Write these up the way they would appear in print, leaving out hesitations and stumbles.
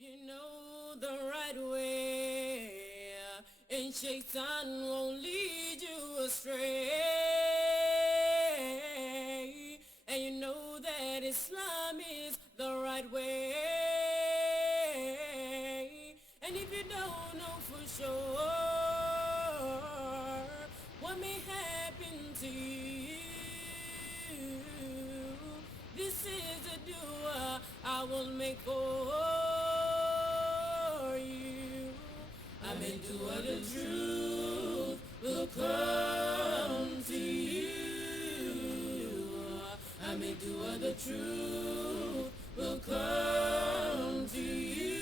you know the right way, and Shaitan won't lead you astray, and you know that Islam is the right way, and if you don't know for sure what may happen to you, this is a dua I will make for you. I may dua the truth will come to you. I may dua the truth will come to you.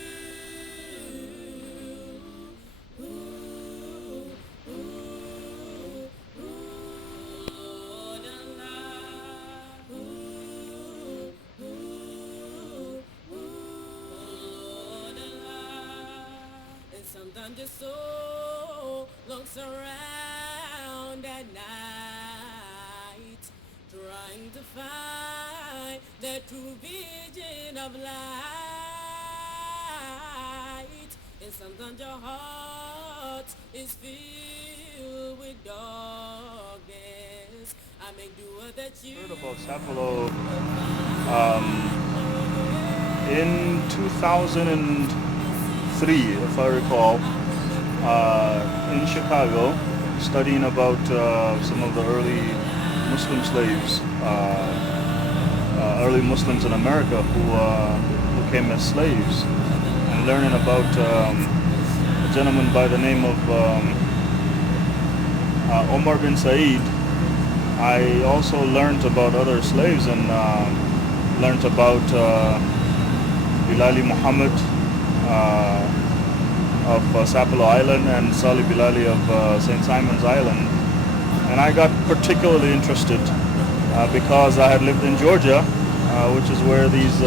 Sometimes your soul looks around at night, trying to find that true vision of light. And sometimes your heart is filled with darkness. I make dua that you Heard about Sapelo in 2003, if I recall, in Chicago, studying about some of the early Muslim slaves, early Muslims in America who came as slaves, and learning about a gentleman by the name of Omar bin Said. I also learned about other slaves and learned about Bilali Muhammad of Sapelo Island and Salih Bilali of St. Simon's Island. And I got particularly interested because I had lived in Georgia, which is where these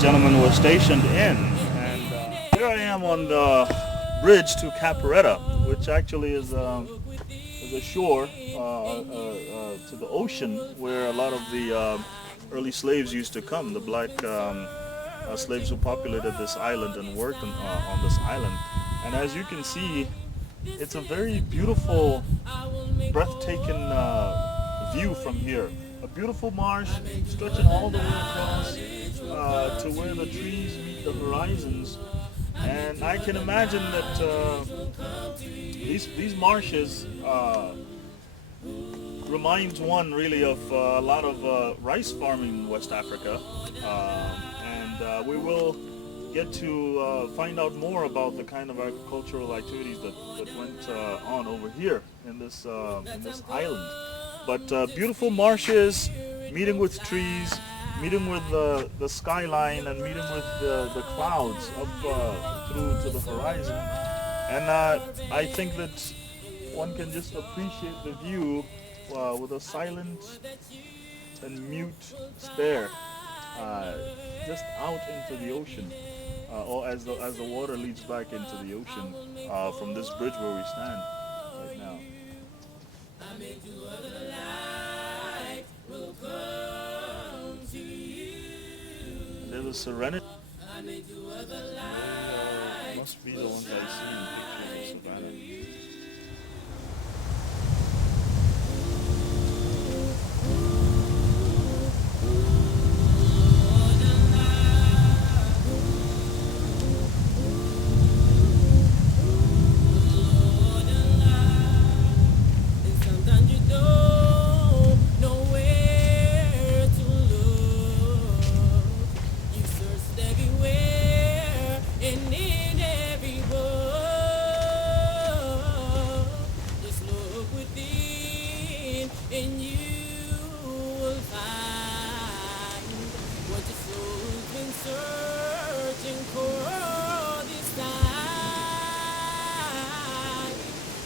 gentlemen were stationed in. And here I am on the bridge to Caparetta, which actually is a shore to the ocean where a lot of the early slaves used to come, the black slaves who populated this island and worked on this island. And as you can see, it's a very beautiful, breathtaking view from here. A beautiful marsh stretching all the way across to where the trees meet the horizons. And I can imagine that these marshes reminds one really of a lot of rice farming in West Africa, and we will get to find out more about the kind of agricultural activities that went on over here in this island. But beautiful marshes, meeting with trees, meeting with the skyline, and meeting with the clouds up through to the horizon. And I think that one can just appreciate the view with a silent and mute stare just out into the ocean, or as the water leads back into the ocean from this bridge where we stand right now. And there's a serenity. Must be the ones I see in pictures of Savannah. And you will find what your soul's been searching for all this time.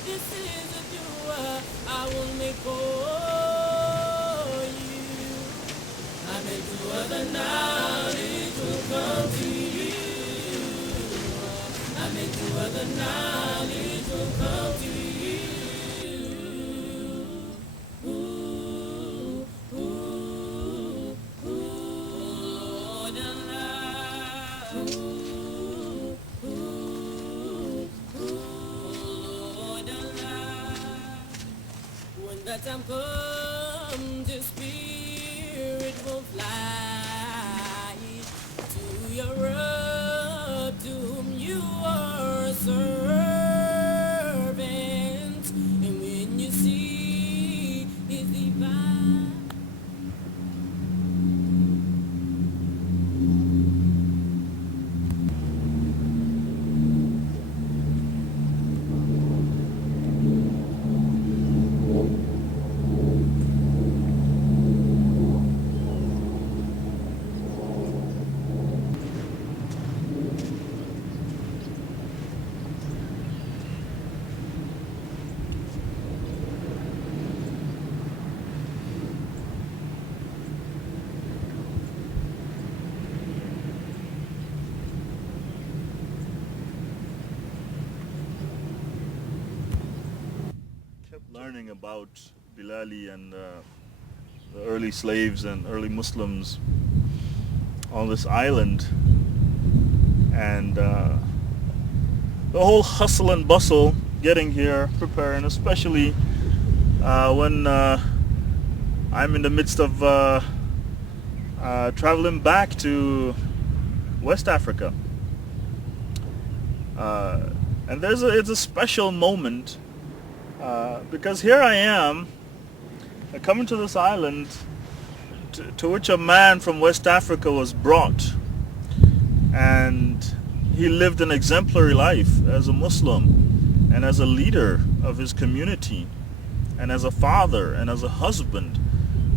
This is a dua I will make for you. I may dua the knowledge will come to you. I may dua the knowledge will come to you. Ooh, ooh, ooh, Lord Allah. When the time comes, the spirit will fly to your road, to whom you are servant. And when you see his divine, Kept learning about Bilali and the early slaves and early Muslims on this island, and the whole hustle and bustle getting here, preparing, especially when I'm in the midst of traveling back to West Africa. And it's a special moment because here I am coming to this island to which a man from West Africa was brought, and he lived an exemplary life as a Muslim and as a leader of his community and as a father and as a husband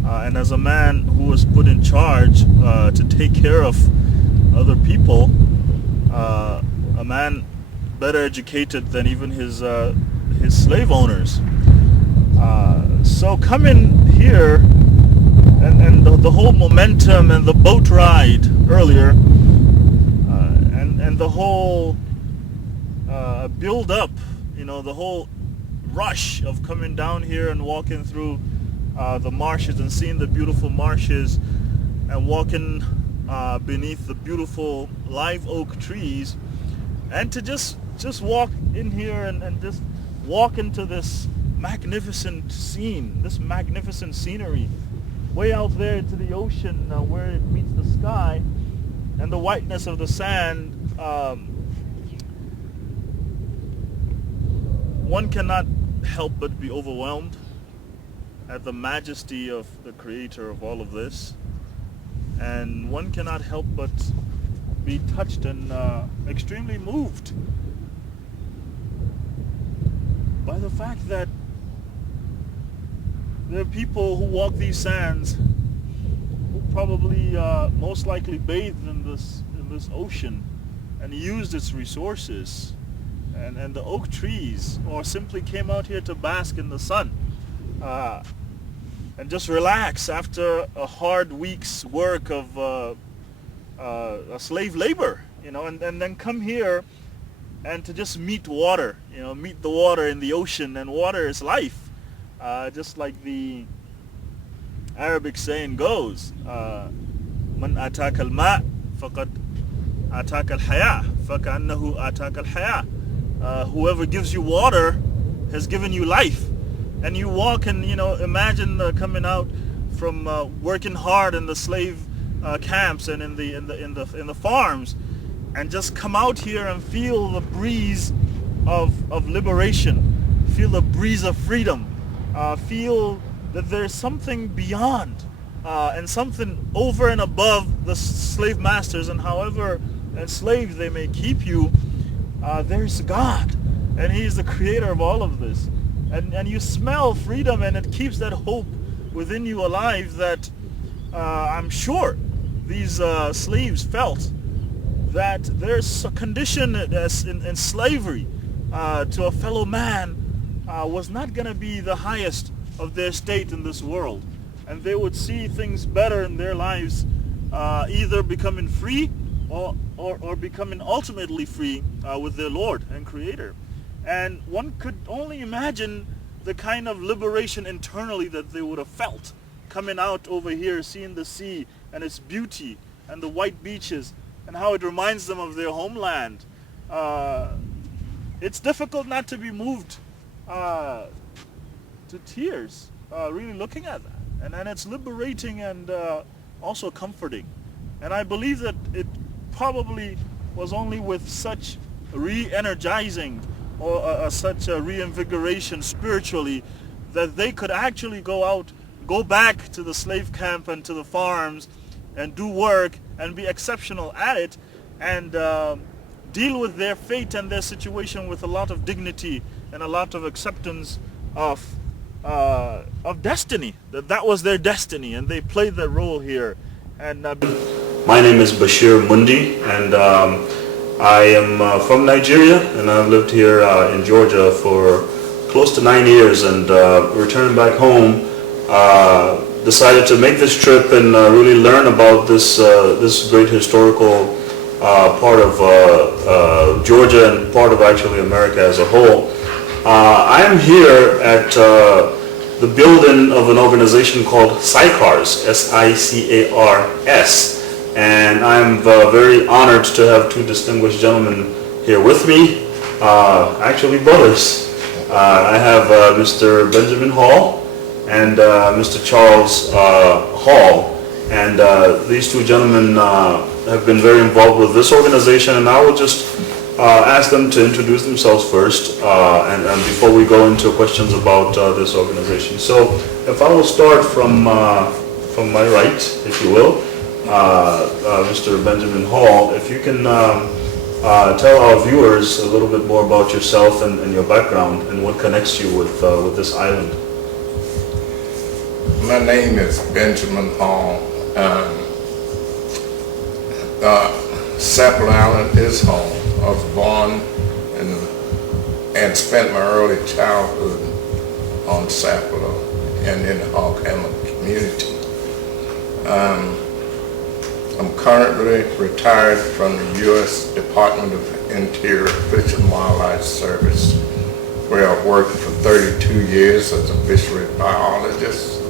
and as a man who was put in charge to take care of other people, a man better educated than even his slave owners. So coming here and the whole momentum and the boat ride earlier and the whole build up, the whole rush of coming down here and walking through the marshes and seeing the beautiful marshes and walking beneath the beautiful live oak trees, and to just walk in here and just walk into this magnificent scene, this magnificent scenery way out there into the ocean where it meets the sky and the whiteness of the sand. One cannot help but be overwhelmed at the majesty of the creator of all of this, and one cannot help but be touched and extremely moved by the fact that there are people who walk these sands who probably most likely bathed in this ocean and used its resources and the oak trees, or simply came out here to bask in the sun and just relax after a hard week's work of slave labor, and then come here and to just meet water, meet the water in the ocean. And water is life, just like the Arabic saying goes, "Man ataka al-ma' faqad ataka al-haya, faka'annahu ataka al-haya." Whoever gives you water has given you life. And you walk and imagine coming out from working hard in the slave camps and in the farms, and just come out here and feel the breeze of liberation, feel the breeze of freedom, feel that there's something beyond and something over and above the slave masters, and however enslaved they may keep you, there's God, and He's the creator of all of this. And you smell freedom, and it keeps that hope within you alive that I'm sure these slaves felt, that there's a condition in slavery to a fellow man was not going to be the highest of their state in this world. And they would see things better in their lives, either becoming free or becoming ultimately free with their Lord and Creator. And one could only imagine the kind of liberation internally that they would have felt coming out over here, seeing the sea and its beauty and the white beaches and how it reminds them of their homeland. It's difficult not to be moved to tears, really looking at that. And it's liberating and also comforting. And I believe that it probably was only with such re-energizing or such a reinvigoration spiritually that they could actually go back to the slave camp and to the farms and do work and be exceptional at it and deal with their fate and their situation with a lot of dignity and a lot of acceptance of destiny, that was their destiny, and they played that role here. And my name is Bashir Mundi, and I am from Nigeria, and I've lived here in Georgia for close to 9 years, and returning back home, decided to make this trip and really learn about this great historical part of Georgia and part of actually America as a whole. I am here at the building of an organization called SICARS, S-I-C-A-R-S, and I'm very honored to have two distinguished gentlemen here with me, actually brothers. I have Mr. Benjamin Hall and Mr. Charles Hall, and these two gentlemen have been very involved with this organization, and I will just ask them to introduce themselves first, and before we go into questions about this organization. So if I will start from my right, if you will, Mr. Benjamin Hall, if you can tell our viewers a little bit more about yourself and your background and what connects you with this island. My name is Benjamin Hall. Sapelo Island is home. I was born and spent my early childhood on Sapelo and in the Hog Hammock community. I'm currently retired from the U.S. Department of Interior Fish and Wildlife Service, where I've worked for 32 years as a fishery biologist,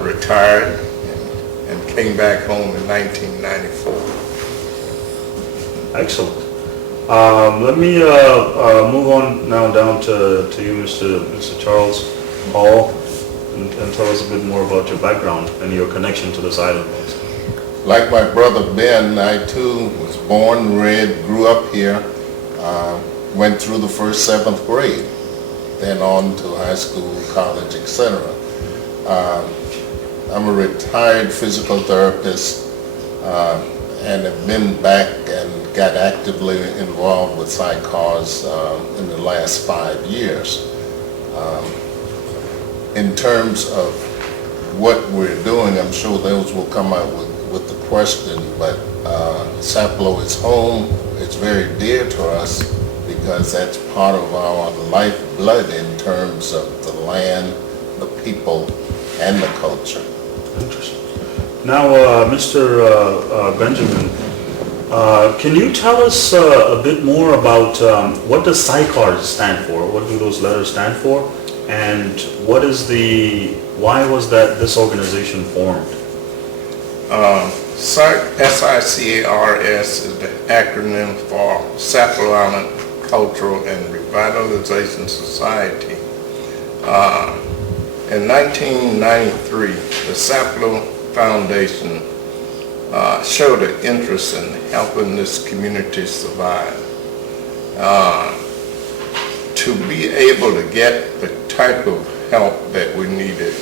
retired and came back home in 1994. Excellent. Let me move on now down to you, Mr. Charles Hall, and tell us a bit more about your background and your connection to this island. Like my brother Ben, I too was born, reared, grew up here, went through the first 7th grade, then on to high school, college, etc. I'm a retired physical therapist and have been back and got actively involved with SICARS in the last 5 years. In terms of what we're doing, I'm sure those will come out with the question, but Sapelo is home. It's very dear to us because that's part of our lifeblood in terms of the land, the people, and the culture. Interesting. Now, Mr. Benjamin, can you tell us a bit more about what does SICARS stand for? What do those letters stand for? And why was this organization formed? SICARS is the acronym for Sapelo Island Cultural and Revitalization Society. In 1993, the Sapelo Foundation showed an interest in helping this community survive. To be able to get the type of help that we needed,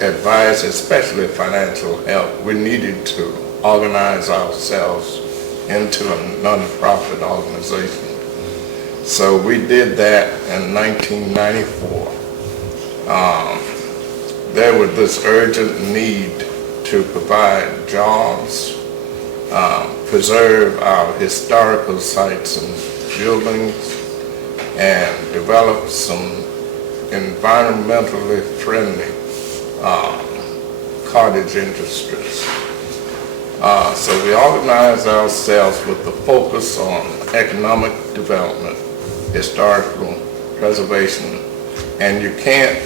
advice, especially financial help, we needed to organize ourselves into a non-profit organization. So we did that in 1994. There was this urgent need to provide jobs, preserve our historical sites and buildings, and develop some environmentally friendly cottage industries. So we organized ourselves with the focus on economic development, historical preservation, and you can't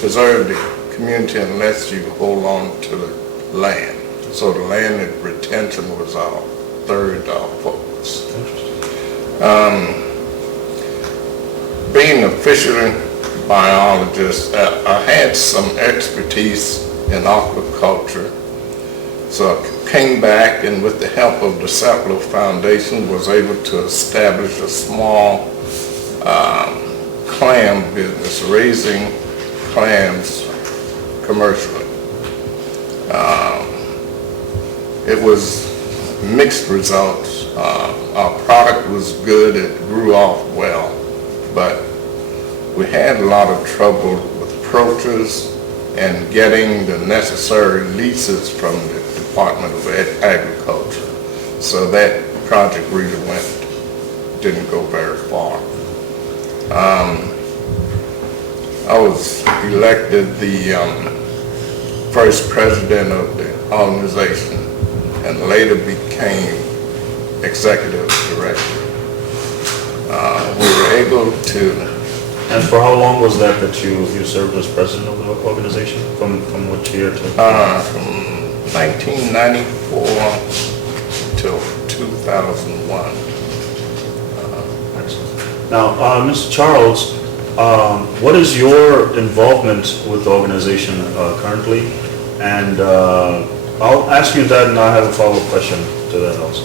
preserve the community unless you hold on to the land. So the land retention was our third focus. Being a fishery biologist, I had some expertise in aquaculture. So I came back and with the help of the Sapelo Foundation was able to establish a small clam business, raising clams commercially. It was mixed results. Our product was good, it grew off well, but we had a lot of trouble with approaches and getting the necessary leases from the Department of Agriculture. So that project really didn't go very far. I was elected the first president of the organization and later became executive director. We were able to. And for how long was that you served as president of the organization? From which year to? From 1994 till 2001. Excellent. Now, Mr. Charles, what is your involvement with the organization currently? And I'll ask you that, and I have a follow-up question to that also.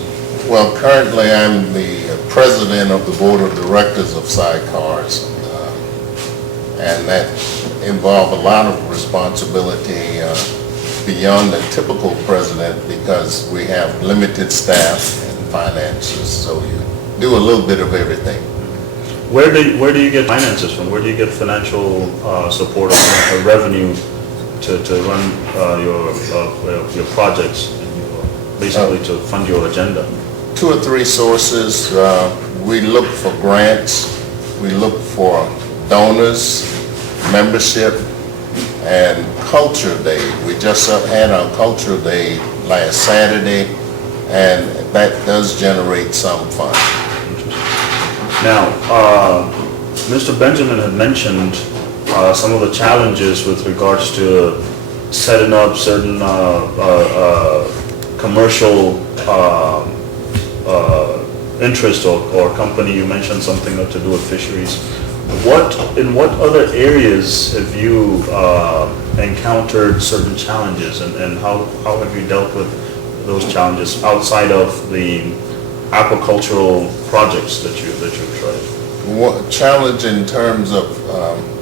Well, currently I'm the president of the board of directors of Sidecars. And that involved a lot of responsibility beyond the typical president because we have limited staff and finances, so you do a little bit of everything. Where do you get finances from? Where do you get financial support or revenue to run your projects and basically to fund your agenda? 2 or 3 sources. We look for grants, we look for donors, membership, and culture day. We just had our culture day last Saturday, and that does generate some funds. Now, Mr. Benjamin had mentioned some of the challenges with regards to setting up certain commercial interest or company. You mentioned something to do with fisheries. In what other areas have you encountered certain challenges, and how have you dealt with those challenges outside of the aquacultural projects that you've tried? What challenge in terms of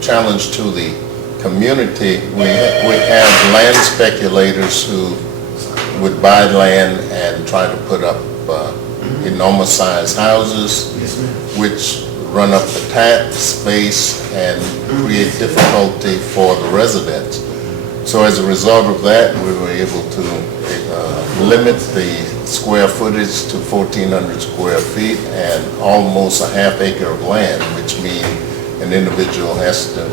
challenge to the community, we have land speculators who would buy land and try to put up enormous sized houses, which run up the tax base and create difficulty for the residents. So as a result of that, we were able to limit the square footage to 1,400 square feet and almost a half acre of land, which means an individual has to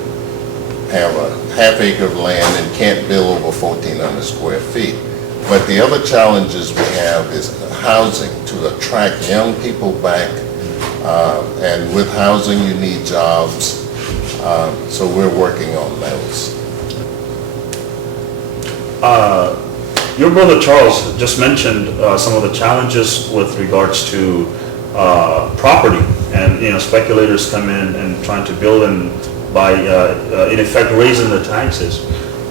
have a half acre of land and can't build over 1,400 square feet. But the other challenges we have is housing, to attract young people back. And with housing, you need jobs. So we're working on those. Your brother Charles just mentioned some of the challenges with regards to property, and speculators come in and trying to build and by in effect raising the taxes.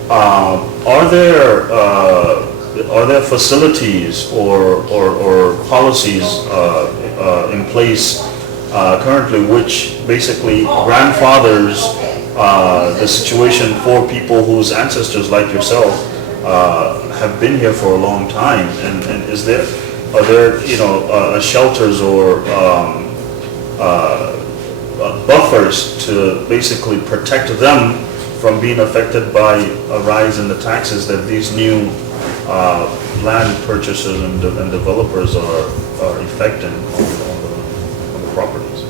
Are there facilities or policies in place currently which basically grandfathers the situation for people whose ancestors like yourself have been here for a long time, and are there shelters or buffers to basically protect them from being affected by a rise in the taxes that these new land purchasers and developers are effecting on the properties?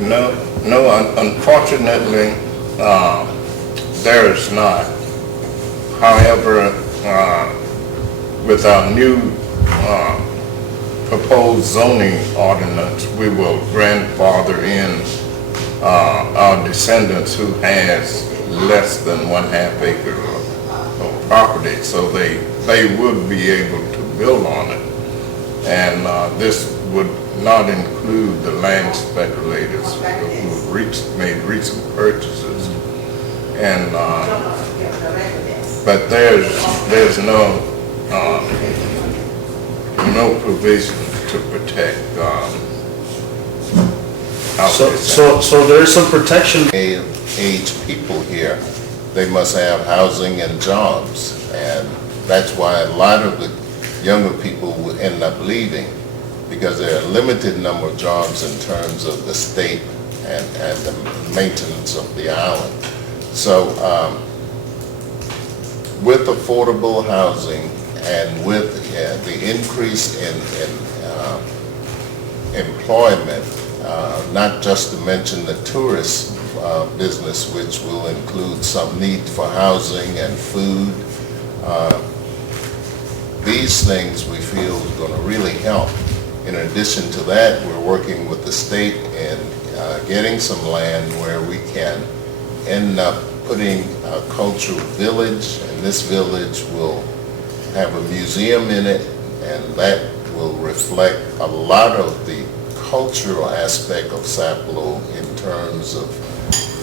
No, unfortunately, there is not. However, with our new proposed zoning ordinance, we will grandfather in our descendants who has less than 1/2 acre of property, so they they would be able to build on it. And this would not include the land speculators who made recent purchases. And but there's no provision to protect. So there is some protection. Age people here, they must have housing and jobs, and that's why a lot of the younger people will end up leaving, because there are a limited number of jobs in terms of the state and the maintenance of the island. So with affordable housing and with the increase in employment, not just to mention the tourist business, which will include some need for housing and food. These things we feel is going to really help. In addition to that, we're working with the state in getting some land where we can end up putting a cultural village, and this village will have a museum in it, and that will reflect a lot of the cultural aspect of Sapelo in terms of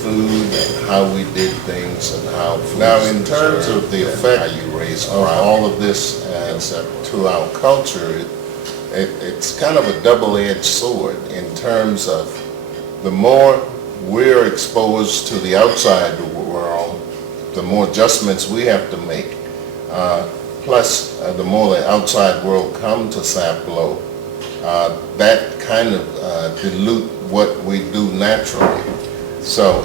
food and how we did things and how food. Now, in terms of the effect how you raise of all of this to our culture, it's kind of a double-edged sword in terms of the more we're exposed to the outside world, the more adjustments we have to make. Plus, the more the outside world come to Sapelo, that kind of dilute what we do naturally. So,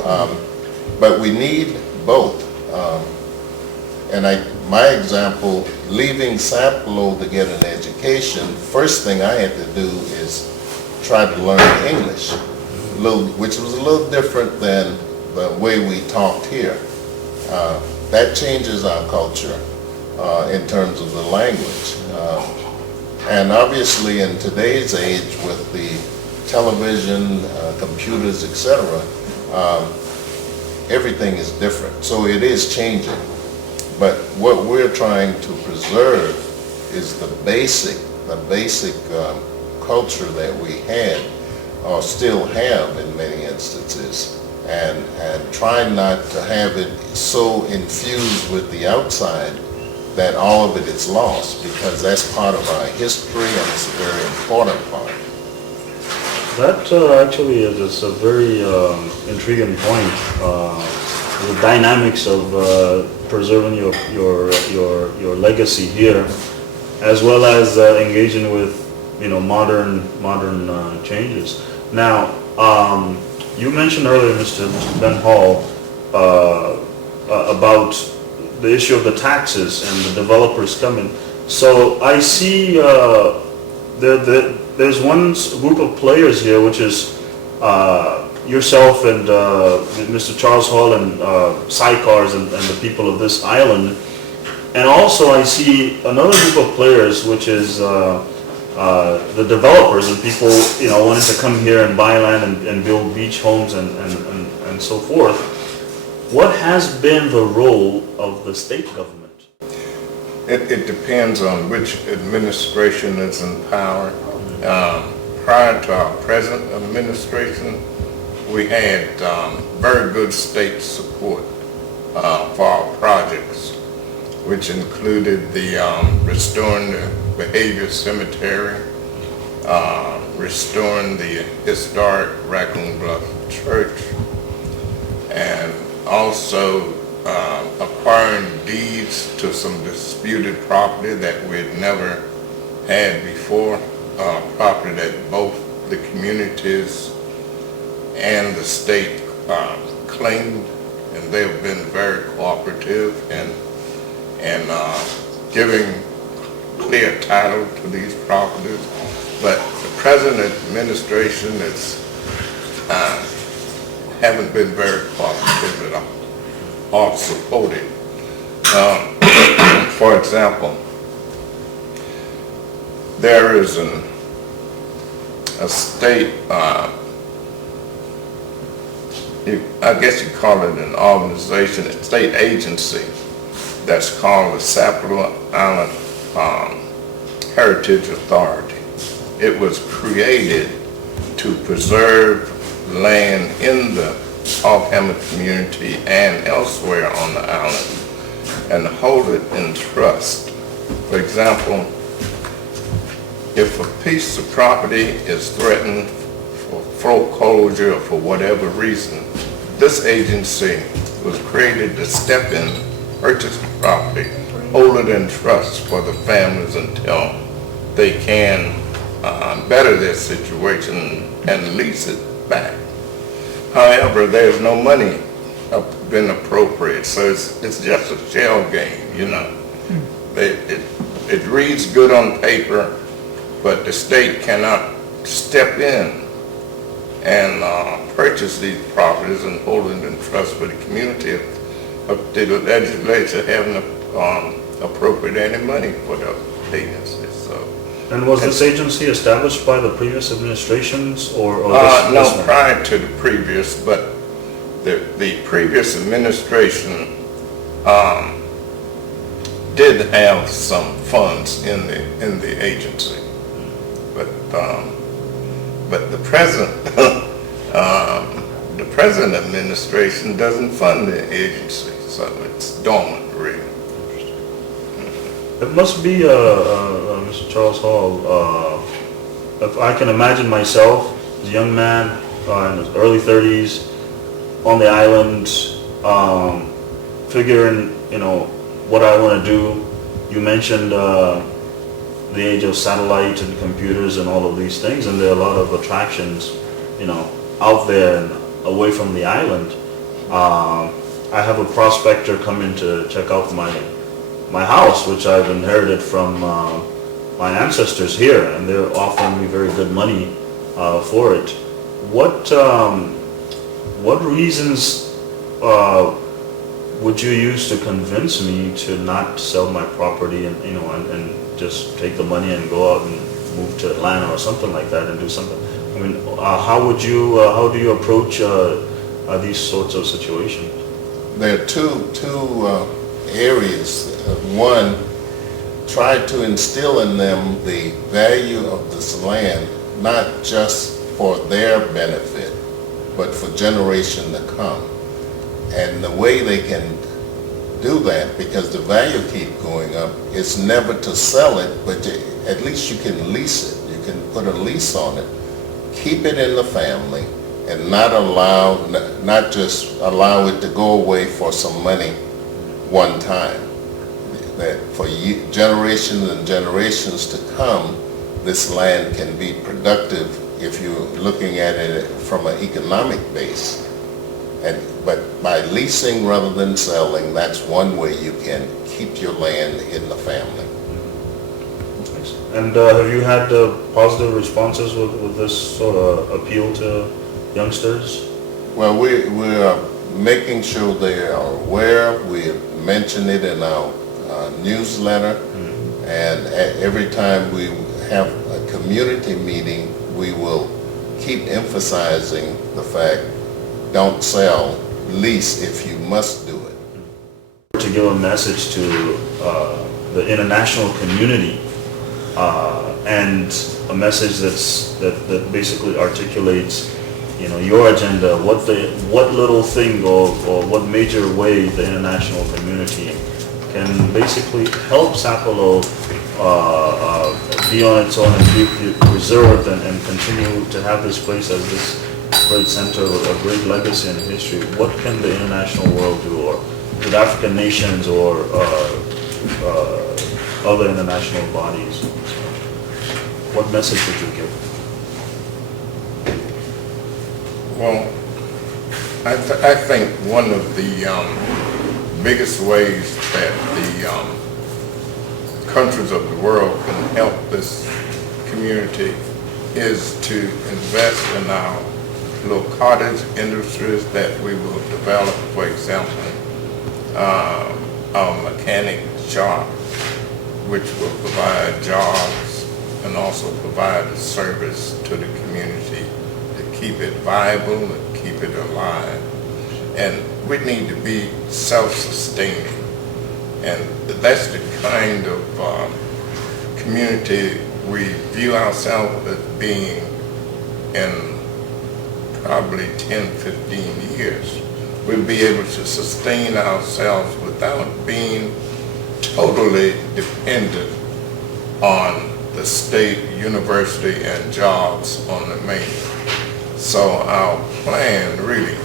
but we need both. And my example, leaving Sapelo to get an education, first thing I had to do is try to learn English, which was a little different than the way we talked here. That changes our culture in terms of the language. And obviously in today's age with the television, computers, etc., everything is different. So it is changing. But what we're trying to preserve is the basic culture that we had or still have in many instances, and try not to have it so infused with the outside that all of it is lost, because that's part of our history and it's a very important part. That actually is a very intriguing point. The dynamics of preserving your legacy here, as well as engaging with modern changes. Now, you mentioned earlier, Mr. Ben Hall, about the issue of the taxes and the developers coming. So I see there's one group of players here, which is yourself and Mr. Charles Hall and Sidecars and the people of this island. And also I see another group of players, which is the developers and people wanting to come here and buy land and build beach homes and so forth. What has been the role of the state government? It depends on which administration is in power. Prior to our present administration, we had very good state support for our projects, which included the restoring the Behavior Cemetery, restoring the historic Raccoon Bluff Church, and also acquiring deeds to some disputed property that we had never had before, property that both the communities and the state claimed, and they've been very cooperative and giving clear title to these properties. But the present administration haven't been very cooperative at all, or supportive. For example, there is a state, I guess you call it an organization, a state agency that's called the Sapelo Island Heritage Authority. It was created to preserve land in the off-Hamlet community and elsewhere on the island and hold it in trust. For example, if a piece of property is threatened for foreclosure or for whatever reason, this agency was created to step in, purchase the property, hold it in trust for the families until they can better their situation and lease it back. However, there's no money been appropriated, so it's just a shell game, you know. It reads good on paper, but the state cannot step in and purchase these properties and hold it in trust for the community if the legislature haven't appropriated any money for the agency. So. And was this agency established by the previous administrations or no, this one? prior to the previous, but the previous administration did have some funds in the agency, but the present the present administration doesn't fund the agency, so it's dormant, really. It must be, Mr. Charles Hall, if I can imagine myself as a young man in his early 30s on the island, figuring, you know, what I want to do. You mentioned the age of satellite and computers and all of these things, and there are a lot of attractions, you know, out there and away from the island. I have a prospector coming to check out my house, which I've inherited from my ancestors here, and they're offering me very good money for it. What reasons would you use to convince me to not sell my property and, you know, and just take the money and go out and move to Atlanta or something like that and do something? I mean, how do you approach these sorts of situations? There are two areas. One, try to instill in them the value of this land, not just for their benefit, but for generation to come. And the way they can do that, because the value keep going up, is never to sell it, but at least you can lease it. You can put a lease on it, keep it in the family, and not just allow it to go away for some money one time. That for generations and generations to come, this land can be productive if you're looking at it from an economic base. But by leasing rather than selling, that's one way you can keep your land in the family. And have you had positive responses with this sort of appeal to youngsters? Well, we are making sure they are aware. We mention it in our newsletter, and every time we have a community meeting, we will keep emphasizing the fact, don't sell, lease if you must do it. To give a message to the international community, and a message that basically articulates, you know, your agenda, what little thing or what major way the international community can basically help Sapelo be on its own and be preserved and continue to have this place as this great center of a great legacy and history. What can the international world do, or with African nations or other international bodies? What message would you give? Well, I think one of the biggest ways that the countries of the world can help this community is to invest in our little cottage industries that we will develop. For example, our mechanic shop, which will provide jobs and also provide a service to the community to keep it viable and keep it alive. And we need to be self-sustaining. And that's the kind of community we view ourselves as being in probably 10, 15 years. We'll be able to sustain ourselves without being totally dependent on the state, university, and jobs on the main. So our plan really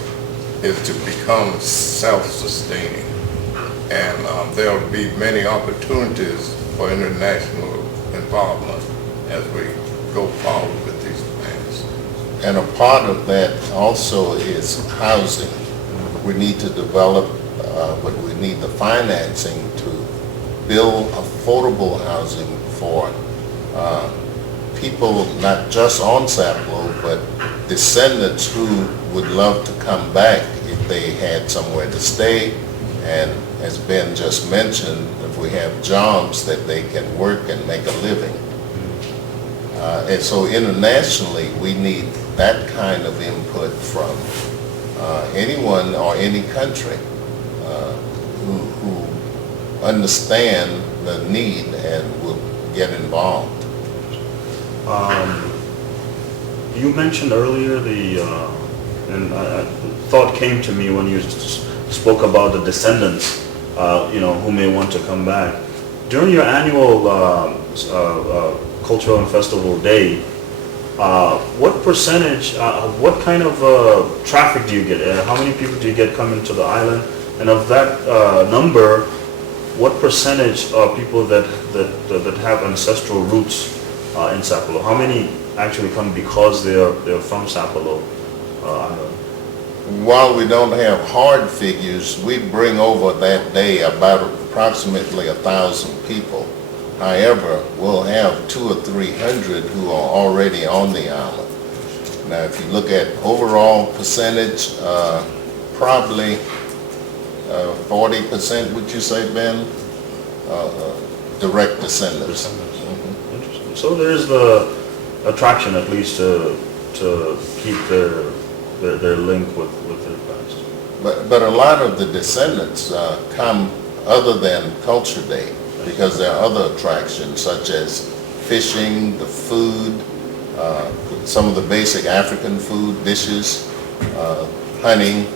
is to become self-sustaining. And there'll be many opportunities for international involvement as we go forward with these plans. And a part of that also is housing. We need to develop, but we need the financing to build affordable housing for people not just on Sapelo, but descendants who would love to come back if they had somewhere to stay. And as Ben just mentioned, if we have jobs that they can work and make a living. And so internationally, we need that kind of input from anyone or any country who understand the need and will get involved. You mentioned earlier and a thought came to me when you spoke about the descendants, who may want to come back. During your annual cultural and festival day, what percentage, what kind of traffic do you get? How many people do you get coming to the island? And of that number, what percentage are people that have ancestral roots in Sapelo? How many actually come because they're from Sapelo Island? While we don't have hard figures, we bring over that day about approximately 1,000 people. However, we'll have 200 or 300 who are already on the island. Now, if you look at overall percentage, probably 40%, would you say, Ben? Direct descendants. Mm-hmm. Interesting. So there's the attraction, at least, to keep their link with their past. But a lot of the descendants come other than Culture Day, because there are other attractions such as fishing, the food, some of the basic African food dishes, hunting,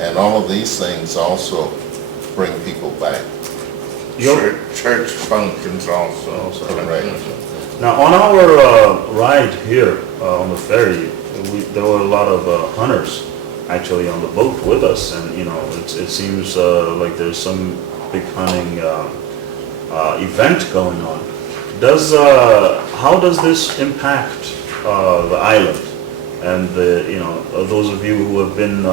and all of these things also bring people back. Church functions also. Right. Now, on our ride here on the ferry, there were a lot of hunters actually on the boat with us, and it seems like there's some big hunting event going on. How does this impact the island and those of you who have been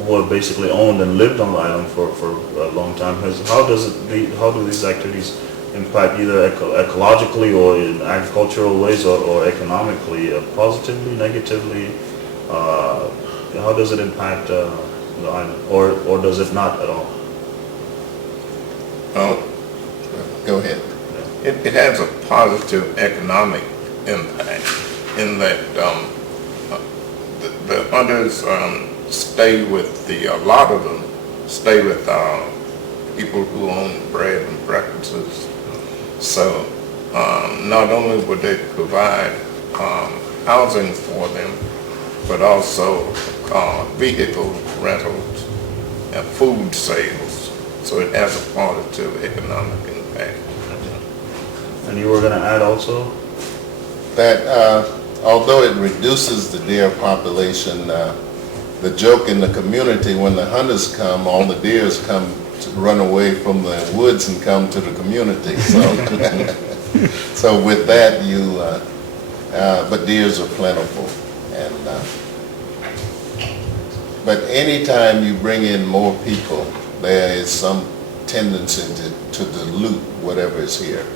who have basically owned and lived on the island for a long time? How do these activities impact either ecologically or in agricultural ways or economically, positively, negatively? How does it impact the island, or does it not at all? Well, Go ahead. it has a positive economic impact in that the hunters stay with a lot of them stay with people who own bread and breakfasts. So not only would they provide housing for them, but also vehicle rentals and food sales. So it has a positive economic impact. And you were going to add also? That although it reduces the deer population, the joke in the community, when the hunters come, all the deers come to run away from the woods and come to the community. So, so with that, but deers are plentiful. And but anytime you bring in more people, there is some tendency to dilute whatever is here,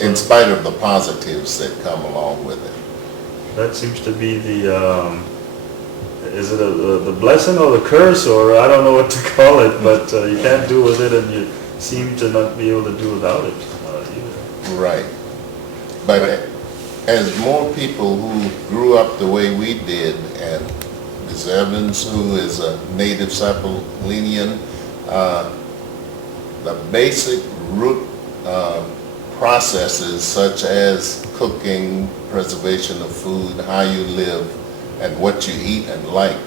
in spite of the positives that come along with it. That seems to be the, is it the blessing or the curse, or I don't know what to call it, but you can't do with it and you seem to not be able to do without it either. Right. But as more people who grew up the way we did, and Ms. Evans, who is a native Sapelonian, the basic root processes such as cooking, preservation of food, how you live, and what you eat and like.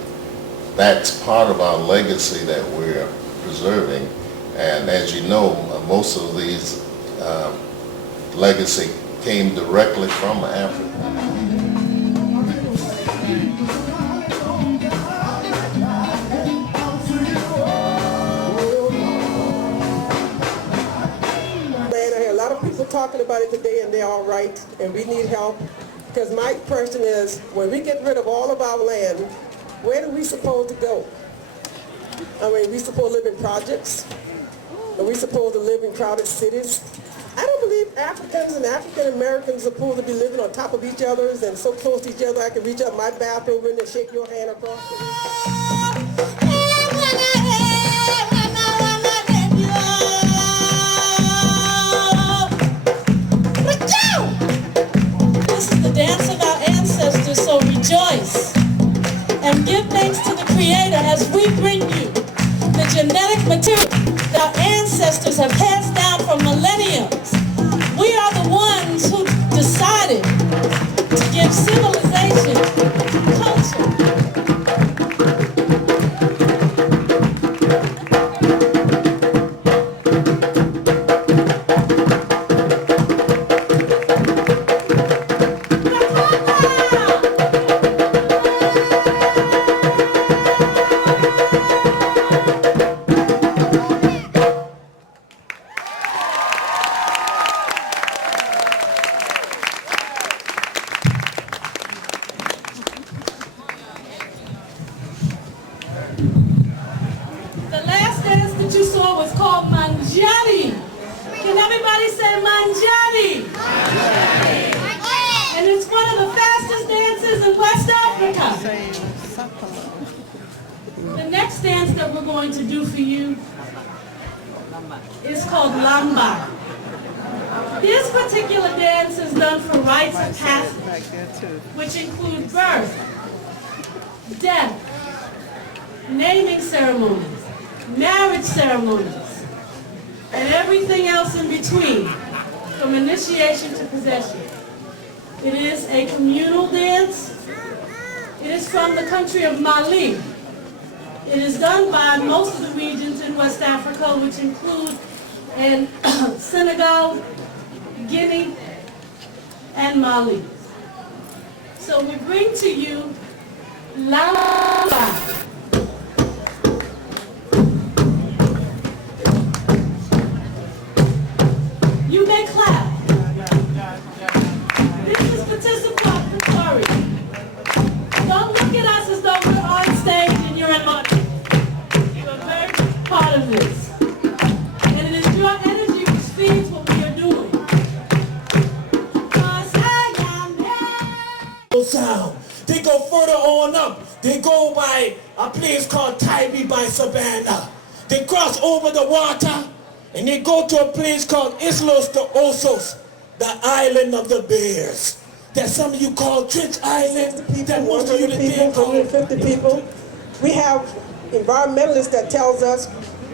That's part of our legacy that we're preserving. And as you know, most of these legacy came directly from Africa. Talking about it today, and they're all right, and we need help, because my question is, when we get rid of all of our land, where are we supposed to go? I mean, we supposed to live in projects? Are we supposed to live in crowded cities? I don't believe Africans and African Americans are supposed to be living on top of each other and so close to each other I can reach up my bathroom and shake your hand across the room. Dance of our ancestors, so rejoice and give thanks to the Creator as we bring you the genetic material that our ancestors have passed down for millenniums. We are the ones who decided to give civilization, culture. The next dance that we're going to do for you is called Lamba. This particular dance is done for rites of passage, which include birth, death, naming ceremonies, marriage ceremonies, and everything else in between, from initiation to possession. It is a communal dance. It is from the country of Mali. It is done by most of the regions in West Africa, which include Senegal, Guinea, and Mali. So we bring to you Lamba. You may clap. This is participatory. Don't look at us as though we're on stage and you're in audience. You are very part of this. And it is your energy which feeds what we are doing. Sound. They go further on up. They go by a place called Tybee by Savannah. They cross over the water and they go to a place called Islos de Osos, the island of the bears. That some of you call Trench Island, that most of you think 150 people. We have environmentalists that tells us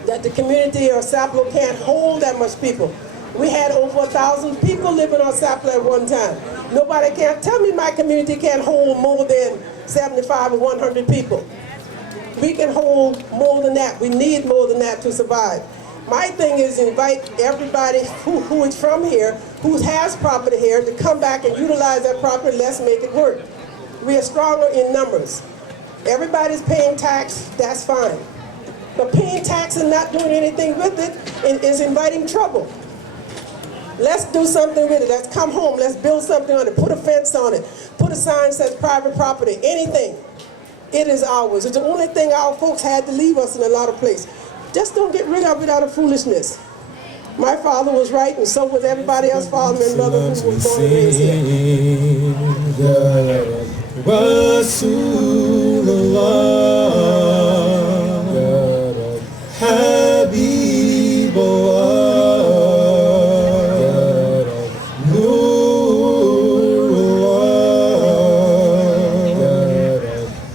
that the community of Sapelo can't hold that much people. We had over 1,000 people living on Sapelo at one time. Nobody can tell me my community can't hold more than 75 or 100 people. We can hold more than that. We need more than that to survive. My thing is invite everybody who is from here, who has property here, to come back and utilize that property. Let's make it work. We are stronger in numbers. Everybody's paying tax, that's fine. But paying tax and not doing anything with it is inviting trouble. Let's do something with it. Let's come home. Let's build something on it. Put a fence on it. Put a sign that says private property. Anything. It is ours. It's the only thing our folks had to leave us in a lot of places. Just don't get rid of it out of foolishness. My father was right, and so was everybody else, father and mother who was born and raised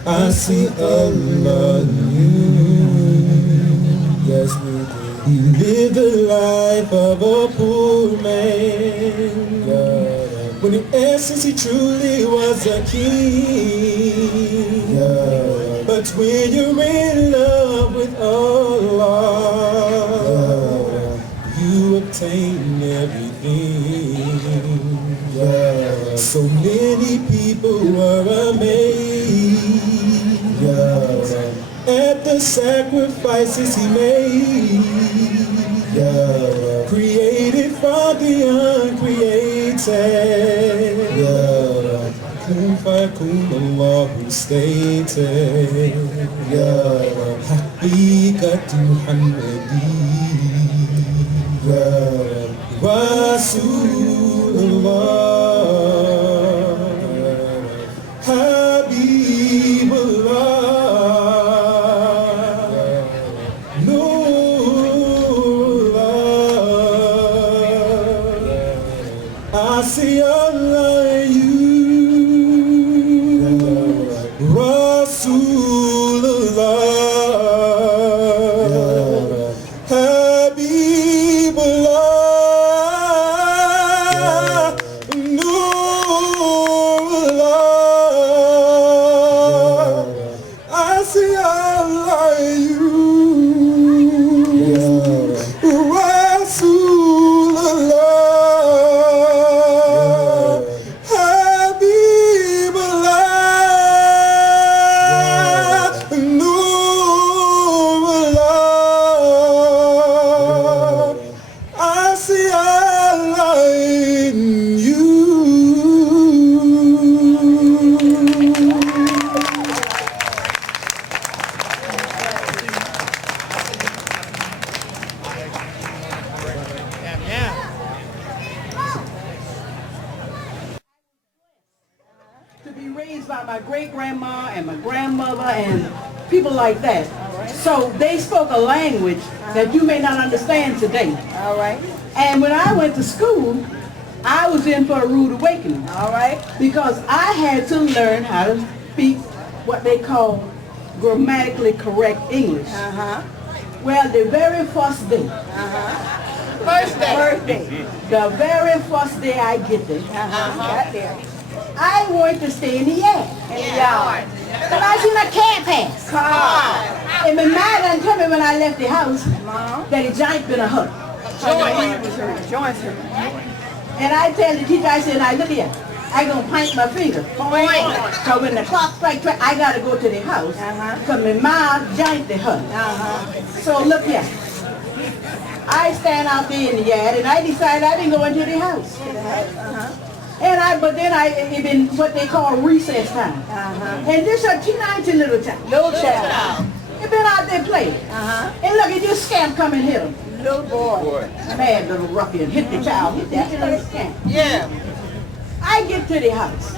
I see Allah in you. Yes, And since he truly was a king, but when you're in love with Allah, you obtain everything. So many people were amazed at the sacrifices he made, created from the uncreated. Kun fayakun Allah who stated, Haqiqat Muhammadi, Rasulullah, Habibullah, Nurullah. I see Allah in you, Rasulullah, Habibullah, Nurullah. I see Allah in you, Rasulullah, Habibullah, Nurullah. I see Allah in you. To be raised by my great-grandma and my grandmother and people like that. So they spoke a language that you may not understand today. All right. And when I went to school, I was in for a rude awakening. All right. Because I had to learn how to speak what they call grammatically correct English. Well, the very first day, First day. the very first day I get there, Got there. I wanted to stay in the yard. In the yard. But I seen a car pass. Car. And my mother done told me when I left the house Mom. that a giant been a hut. Join her. And I tell the teacher, I said, now look here, I gonna point my finger. Point. So when the clock strikes, I gotta go to the house. Because my mom giant the hut. So look here. I stand out there in the yard and I decided I didn't go into the house. But then it been what they call recess time. And this a teenage little child. Little child. He been out there playing. And look, at this scamp come and hit him. Little boy. Mad little ruffian, hit the child, hit that little scamp. Yeah. I get to the house.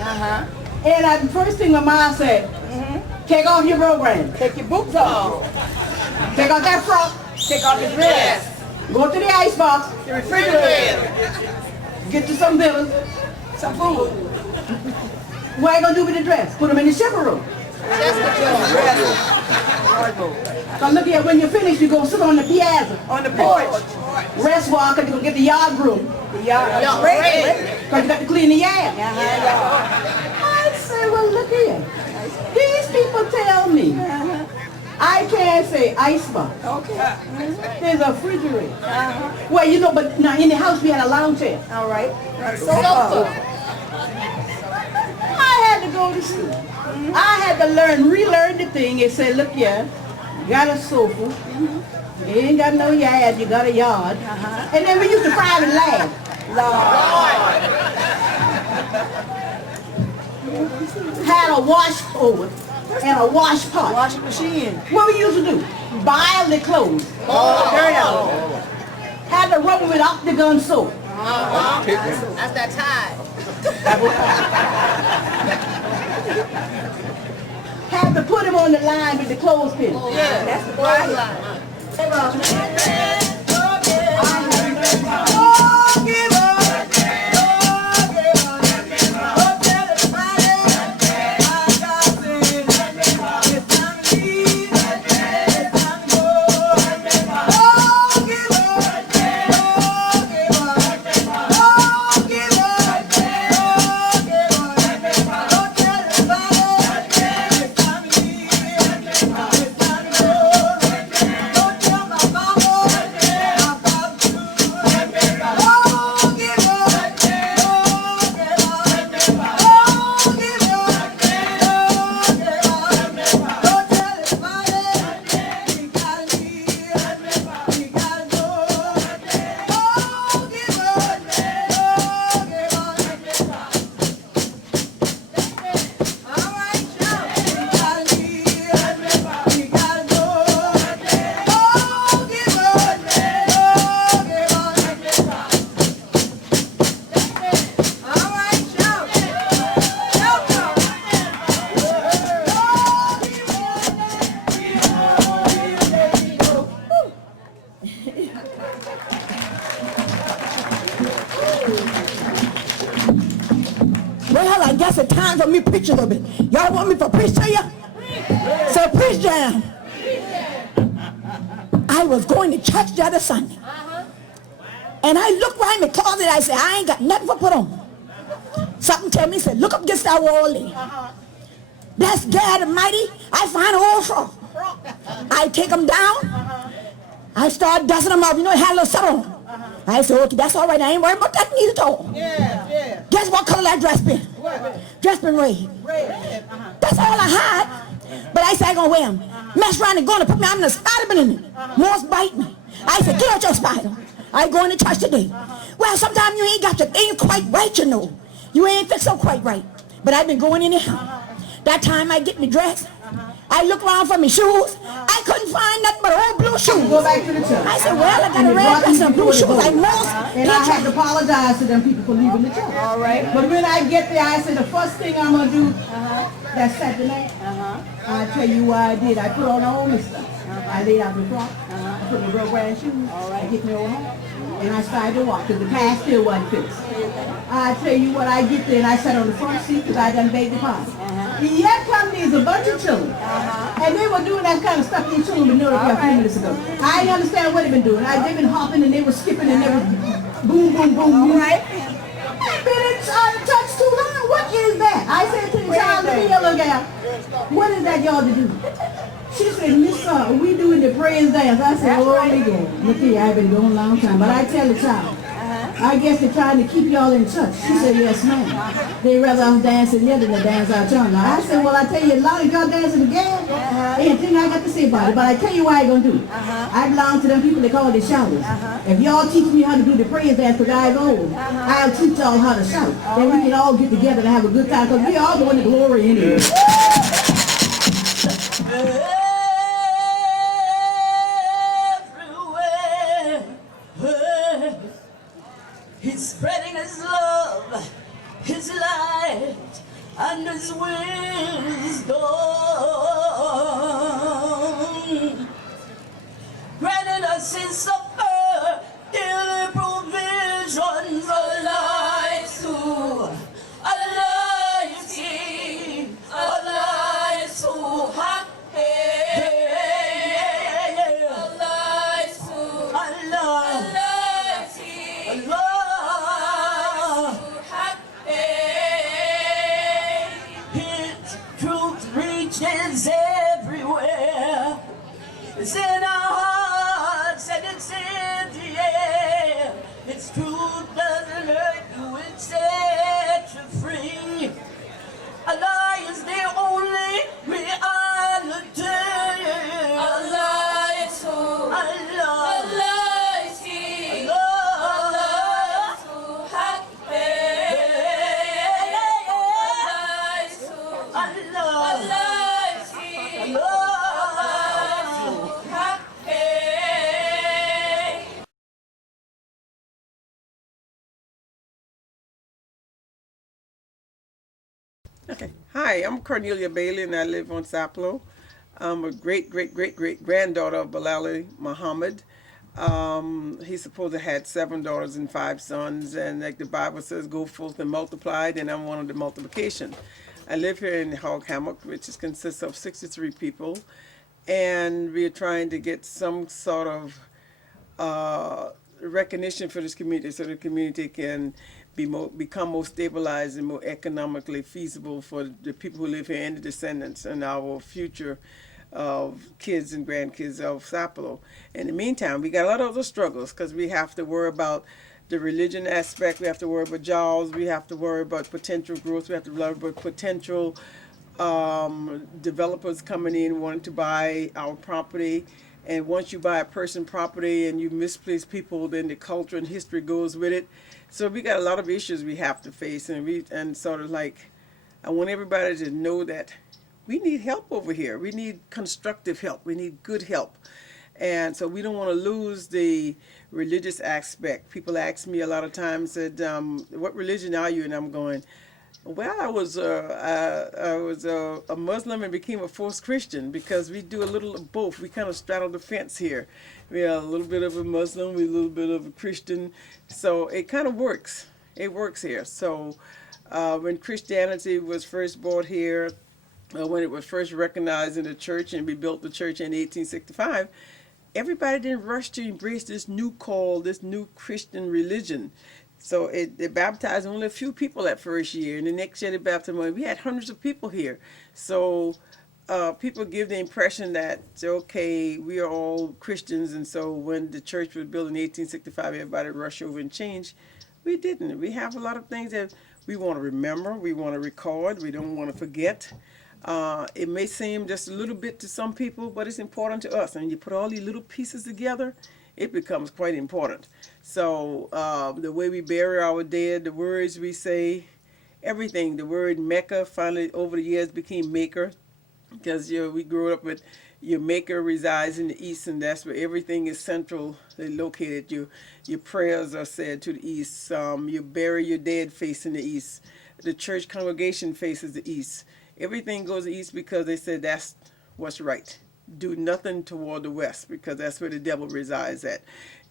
And the first thing my mom said, take off your program. Take your boots off. Take off that frock. Take off your dress. Go to the icebox. The refrigerator. Get you some villains. Some food. What are you going to do with the dress? Put them in the shiver room. Just the dress. Because look here, when you're finished, you're going to sit on the piazza. On the porch. Rest walk, because you're going to get the yard broom. The yard. Ready. Because you got to clean the yard. I say, well, look here. These people tell me I can't say icebox. Okay. There's a refrigerator. Well, you know, but now in the house we had a lounge chair. All right. Sofa. I had to go to school. I had to relearn the thing and say, look here, you got a sofa. You ain't got no yard, you got a yard. And then we used to private laugh. Had a wash over and a wash pot. Washing machine. What we used to do? Boil the clothes. Dirt out. Had to rub them with octagon soap. That's that time. Had to put him on the line with the clothespin. Yeah. That's the bright line. Well, I guess it's time for me to preach a little bit. Y'all want me to preach to you? So preach down. I was going to church the other Sunday. And I looked right in the closet. I said, I ain't got nothing to put on. Something tell me, said, look up against that wall there. Bless God Almighty, I find an old frock. I take them down. I start dusting them off. You know, it had a little soda on. I said, okay, that's all right. I ain't worried about that neither at all. Yeah. Guess what color that dress been? Dress been red. That's all I had. But I said, I gonna wear them. Mess around and go and put me, I'm in a spider been in it. Moths bite me. I said, get out your spider. I going to church today. Well, sometimes you ain't quite right, you know. You ain't fixed up quite right. But I've been going anyhow. That time I get me dressed, I look around for my shoes. I couldn't find nothing but old blue shoes. Go back to the church. I said, well, I got a red dress and blue shoes. And I had to apologize to them people for leaving the church. All right. But when I get there, I said, the first thing I'm going to do, that Saturday night, I'll tell you what I did. I put on all my stuff. I laid out the clock. I put my real brand shoes. I get me over home. And I started to walk because the past still wasn't fixed. I tell you what, I get there and I sat on the front seat because I done baked the pie. Yet come these a bunch of children. And they were doing that kind of stuff these children been doing a few minutes ago. I didn't understand what they've been doing. They've been hopping and they were skipping and they were boom, boom, boom. All right. They've been in church too long. What is that? I said to the child, look here, little girl. What is that y'all to do? She said, Miss, we doing the praise dance. I said, oh, again. Look here, I've been going a long time. But I tell the child, I guess they're trying to keep y'all in touch. She said, yes, ma'am. They rather us dancing here than to dance our tongue. I said, well, I tell you, a lot of y'all dancing again. Anything I got to say about it. But I tell you what I going to do. I belong to them people they call the shouters. If y'all teach me how to do the praise dance because I'm old, I'll teach y'all how to shout. Then we can all get together and have a good time because we all going to glory anyway. He's spreading his love, his light, and his wisdom. Granting us his supper, daily provisions, a life to, a life to, a life to happy, a life to, a life to, a life. Reaches everywhere. It's in our hearts and it's in the air. Its truth doesn't hurt you, it sets you free. Allah is the only reality. Allah is so. Allah. Allah is He. Allah is so happy. Allah is so. Allah. Okay. Hi, I'm Cornelia Bailey and I live on Sapelo. I'm a great-great-great-great-granddaughter of Bilali Muhammad. He's supposed to had 7 daughters and 5 sons, and like the Bible says, go forth and multiply, and I'm one of the multiplication. I live here in Hog Hammock, which consists of 63 people, and we're trying to get some sort of recognition for this community so the community can become more stabilized and more economically feasible for the people who live here and the descendants and our future kids and grandkids of Sapelo. In the meantime, we got a lot of other struggles because we have to worry about the religion aspect, we have to worry about jobs, we have to worry about potential growth, we have to worry about potential developers coming in wanting to buy our property. And once you buy a person property and you misplace people, then the culture and history goes with it. So we got a lot of issues we have to face, and sort of like, I want everybody to know that we need help over here. We need constructive help. We need good help. And so we don't want to lose the religious aspect. People ask me a lot of times, said, what religion are you? And I'm going, well, I was a Muslim and became a forced Christian because we do a little of both. We kind of straddle the fence here. We are a little bit of a Muslim, we're a little bit of a Christian. So it kind of works. It works here. So When Christianity was first brought here, when it was first recognized in the church and we built the church in 1865, everybody didn't rush to embrace this new call, this new Christian religion. So they baptized only a few people that first year, and the next year they baptized, we had hundreds of people here. So people give the impression that, okay, we are all Christians, and so when the church was built in 1865, everybody rushed over and changed. We didn't. We have a lot of things that we want to remember, we want to record, we don't want to forget. It may seem just a little bit to some people, but it's important to us. And you put all these little pieces together, it becomes quite important. So the way we bury our dead, the words we say, everything. The word Mecca finally over the years became Maker, because we grew up with your Maker resides in the east, and that's where everything is centrally located. Your prayers are said to the east. You bury your dead facing the east. The church congregation faces the east. Everything goes east because they said that's what's right. Do nothing toward the west because that's where the devil resides at.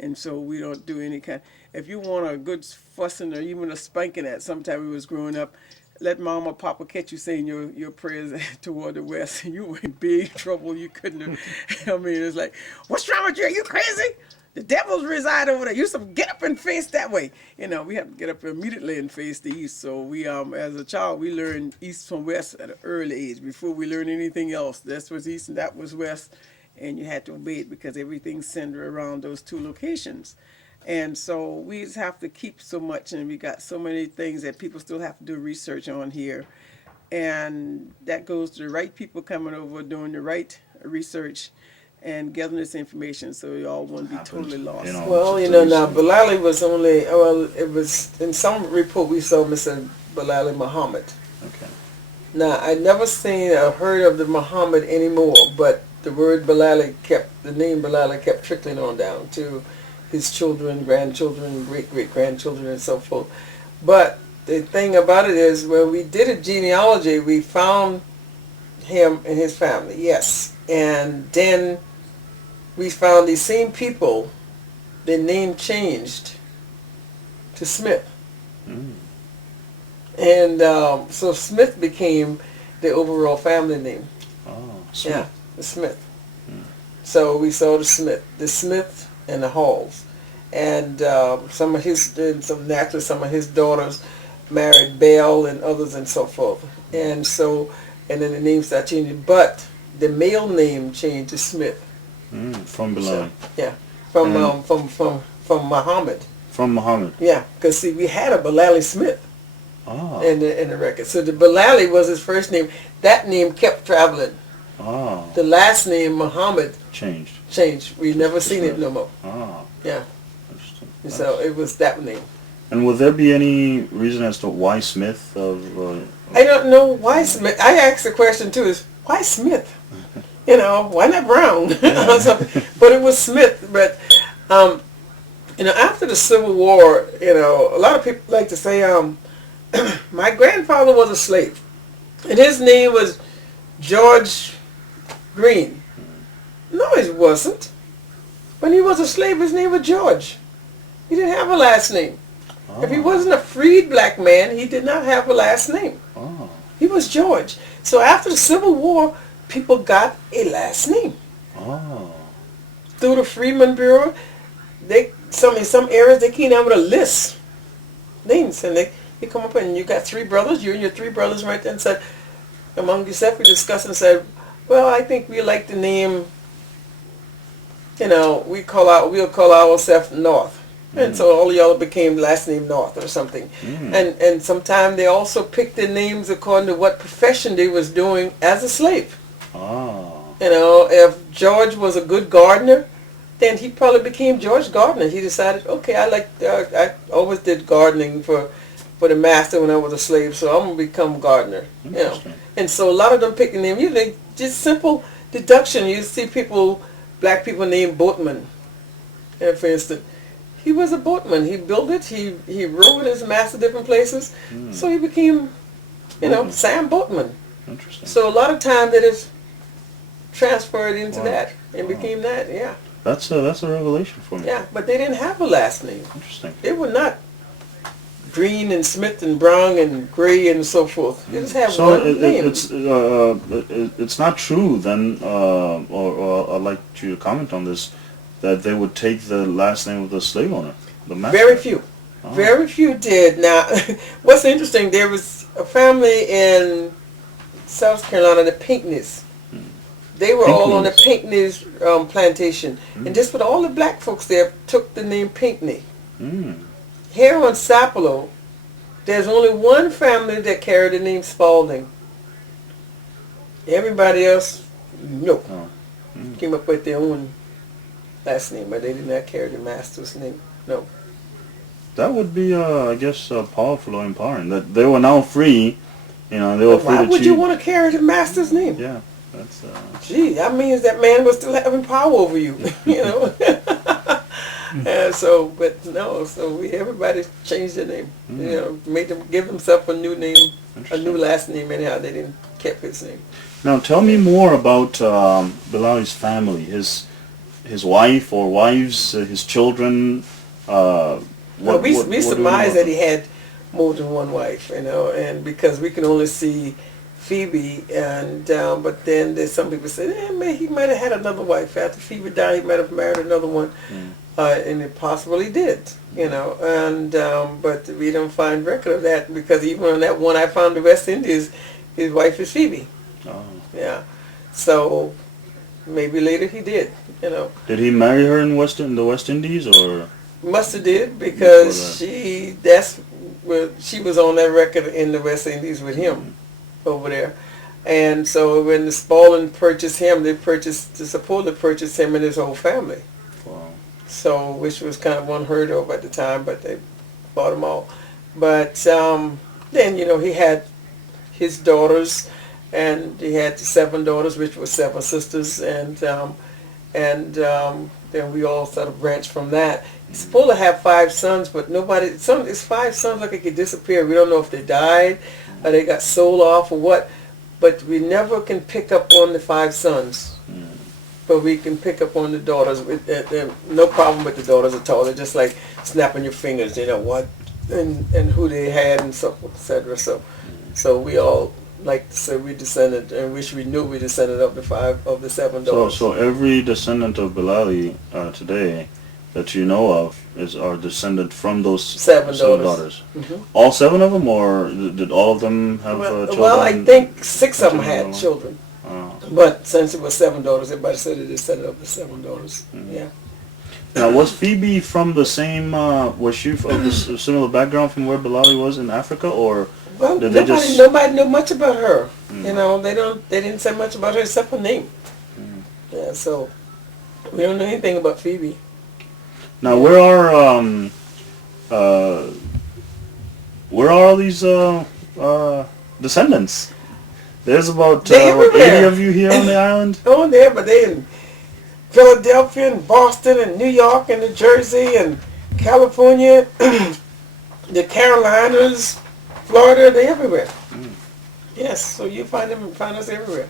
And so we don't do any kind. If you want a good fussing or even a spanking at sometime we was growing up, let mama or papa catch you saying your prayers toward the west, and you were in big trouble. You couldn't have, I mean, it's like, what's wrong with you? Are you crazy? The devils reside over there. You should get up and face that way. We have to get up immediately and face the east. So we, as a child, we learned east from west at an early age. Before we learned anything else, this was east and that was west, and you had to obey it because everything's centered around those two locations. And so we just have to keep so much, and we got so many things that people still have to do research on here. And that goes to the right people coming over, doing the right research, and gathering this information, so we all won't be totally lost. Well, now Bilali was only, it was, in some report we saw Mr. Bilali Muhammad. Okay. Now, I never seen or heard of the Muhammad anymore, but the word Bilali the name Bilali kept trickling on down to his children, grandchildren, great-great-grandchildren, and so forth. But the thing about it is, when we did a genealogy, we found him and his family, yes. And then we found these same people, their name changed to Smith. Mm. And so Smith became the overall family name. Oh, Smith. Yeah, the Smith. Mm. So we saw the Smith and the Halls. And some of his daughters married Bell and others and so forth. And then the name started changing. But the male name changed to Smith. From Bilali. Yeah, from Muhammad. From Muhammad. Yeah, because see, we had a Bilali Smith in the record. So the Bilali was his first name. That name kept traveling. Oh. The last name Muhammad changed. We never seen it no more. Oh. Yeah. Interesting. So it was that name. And will there be any reason as to why Smith? I don't know why Smith. I asked the question too: is why Smith? Why not Brown? But it was Smith. But, after the Civil War, a lot of people like to say, my grandfather was a slave. And his name was George Green. No, it wasn't. When he was a slave, his name was George. He didn't have a last name. Oh. If he wasn't a freed black man, he did not have a last name. Oh. He was George. So after the Civil War, people got a last name. Oh. Through the Freedmen Bureau, some areas they came out with a list names, and they come up and you got three brothers, you and your three brothers right there, and said, among yourself we discussed and said, well, I think we like the name, we'll call ourselves North. And so all y'all became last name North or something. And sometimes they also picked their names according to what profession they was doing as a slave. Oh. If George was a good gardener, then he probably became George Gardner. He decided, okay, I always did gardening for the master when I was a slave, so I'm going to become gardener. And so a lot of them picked the name. Just simple deduction. You see black people named Boatman. And for instance, he was a boatman. He built it. He rowed his master different places. So he became, Sam Boatman. Interesting. So a lot of times it is transferred into that and became that. Yeah. That's a revelation for me. Yeah, but they didn't have a last name. Interesting. They were not Green and Smith and Brown and Gray and so forth. You just have one name. It's not true then, or I'd like you to comment on this, that they would take the last name of the slave owner, the master. Very few. Very few did. Now, what's interesting, there was a family in South Carolina, the Pinckneys. They were all on the Pinckneys plantation. And just with all the black folks there took the name Pinckney. Here on Sapelo, there's only one family that carried the name Spalding. Everybody else, no. Came up with their own last name, but they did not carry the master's name. No. That would be, I guess, powerful or empowering. That they were now free, you know, they were free to choose. Why would you want to carry the master's name? Yeah, that's... Gee, that means that man was still having power over you, you know. And so, but no, so everybody changed their name. You know, made them give themselves a new name, a new last name anyhow. They didn't keep his name. Now tell me more about Bilali's family, his wife or wives, his children. We surmise that he had more than one wife, you know, and because we can only see Phoebe, and but then there's some people say, he might have had another wife after Phoebe died. He might have married another one. And it possibly did, you know, and but we don't find record of that because even on that one I found in the West Indies, his wife is Phoebe. Oh. Yeah. So maybe later he did, you know. Did he marry her in the West Indies or? Must have did because she was on that record in the West Indies with him over there. And so when the Spalding purchased him, they supposedly purchased him and his whole family. Wow. So, which was kind of unheard of at the time, but they bought them all. But then, you know, he had his daughters, and he had 7 daughters, which were 7 sisters, and then we all sort of branched from that. He's supposed to have 5 sons, but it's 5 sons like it could disappear. We don't know if they died, or they got sold off, or what, but we never can pick up on the 5 sons. But we can pick up on the daughters. No problem with the daughters at all. They're just like snapping your fingers, you know what, and who they had and so forth, etc. So we all like to say we descended, and wish we knew we descended of the 7 daughters. So every descendant of Bilali today that you know of are descended from those 7 daughters. All 7 of them, or did all of them have children? Well, I think 6 of them had children. But since it was 7 daughters, everybody said it descended of the 7 daughters. Yeah. Now, was Phoebe from the same? Was she of a similar background from where Bilali was in Africa, or well, did nobody knew much about her. You know, they didn't say much about her except her name. Yeah, so we don't know anything about Phoebe. Now, where are all these descendants? There's about 80 of you here on the island? Oh, there, but they in Philadelphia and Boston and New York and New Jersey and California, the Carolinas, Florida, they're everywhere. Yes, so you find us everywhere.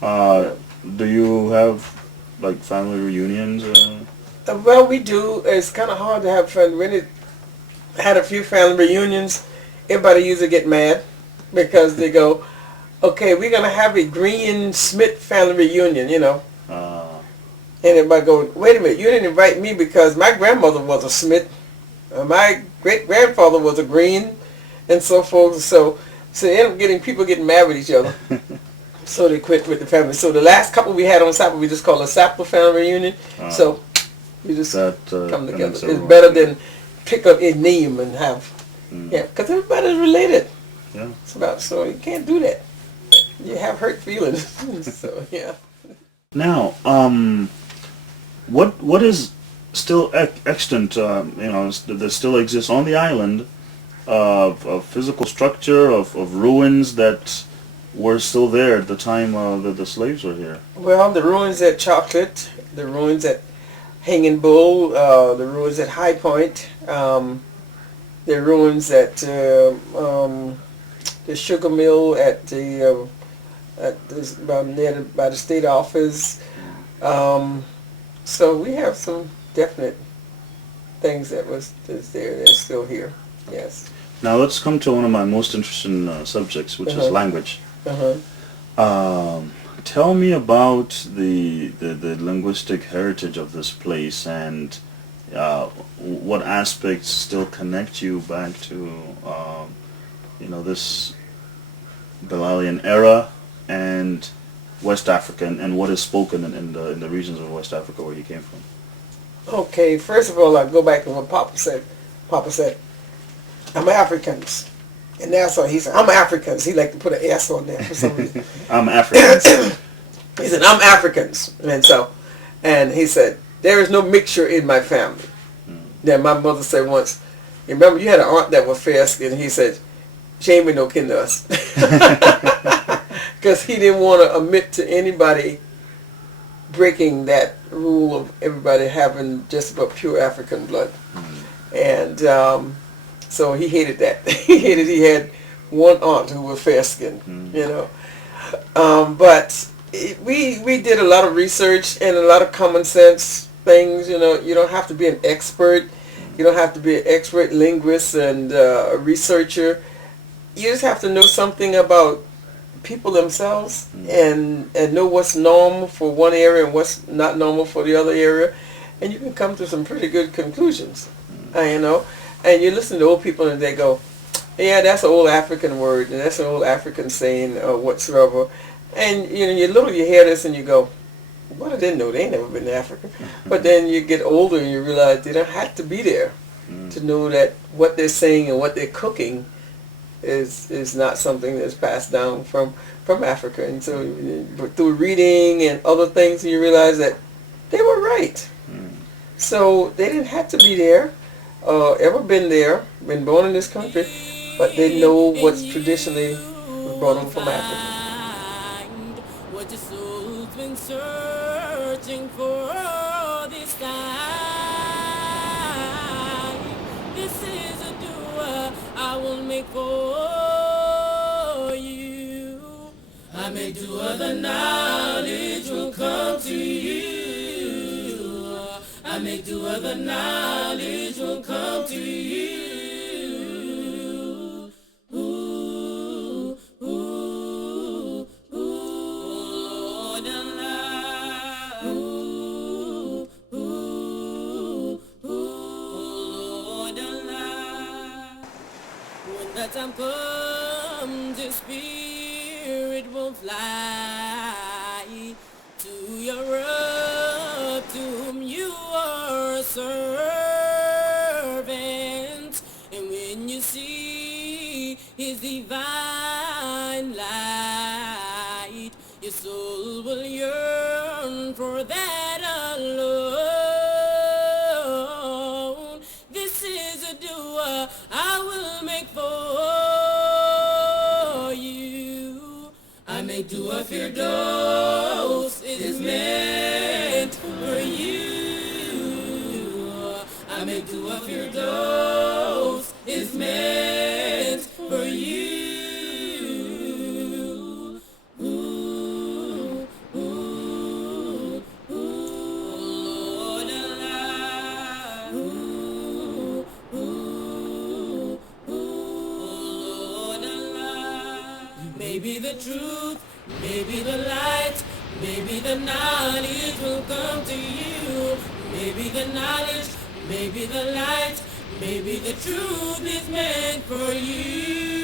Do you have like family reunions? Well, we do. It's kind of hard to have fun. When it had a few family reunions, everybody usually get mad because they go, okay, we're going to have a Green Smith family reunion, you know. And everybody go, wait a minute, you didn't invite me because my grandmother was a Smith, my great-grandfather was a Green, and so forth. So they end up people getting mad with each other. So they quit with the family. So the last couple we had on Sapelo, we just called a Sapelo family reunion. So we just come together. It's better than pick up a name and have, yeah, because everybody's related. Yeah. So you can't do that. You have hurt feelings. So yeah. Now, what is still extant? You know, that still exists on the island of physical structure of ruins that were still there at the time that the slaves were here. Well, the ruins at Chocolate, the ruins at Hanging Bull, the ruins at High Point, the ruins at the sugar mill at by the state office. So we have some definite things that's there that's still here. Yes. Now let's come to one of my most interesting subjects, which is language. Tell me about the linguistic heritage of this place, and what aspects still connect you back to this Bilalian era and West Africa, and what is spoken in the regions of West Africa where you came from. Okay, first of all, I go back to what Papa said. Papa said, I'm Africans. And that's why he said, I'm Africans. He liked to put an S on there for some reason. I'm Africans. He said, I'm Africans. And he said, there is no mixture in my family. Then my mother said once, you remember you had an aunt that was fair-skinned. He said, she ain't been no kin to us. Because he didn't want to admit to anybody breaking that rule of everybody having just about pure African blood. And so he hated that. He had one aunt who was fair-skinned, But we did a lot of research and a lot of common sense things. You don't have to be an expert. You don't have to be an expert linguist and a researcher. You just have to know something about people themselves and know what's normal for one area and what's not normal for the other area, and you can come to some pretty good conclusions. And you listen to old people and they go, yeah, that's an old African word, and that's an old African saying or whatsoever. And you hear this and you go, what do they know? They ain't never been to Africa. But then you get older and you realize they don't have to be there to know that what they're saying and what they're cooking is not something that's passed down from Africa. And so through reading and other things, you realize that they were right. So they didn't have to be there, ever been there, been born in this country, but they know what's traditionally was brought on from Africa. What your soul's been searching for all this time. This is a dua I will make for you. I may do other knowledge will come to you. I may do other knowledge will come to you. That time comes, your spirit will fly to your Lord, to whom you are a servant. And when you see his divine light, your soul will yearn for that alone. This is a dua I will make for you. I may do a firdaus, it is meant for you. I may do a firdaus, it's meant for you. Lord Allah. Lord Allah. Maybe the truth, maybe the light, maybe the knowledge will come to you. Maybe the knowledge, maybe the light, maybe the truth is meant for you.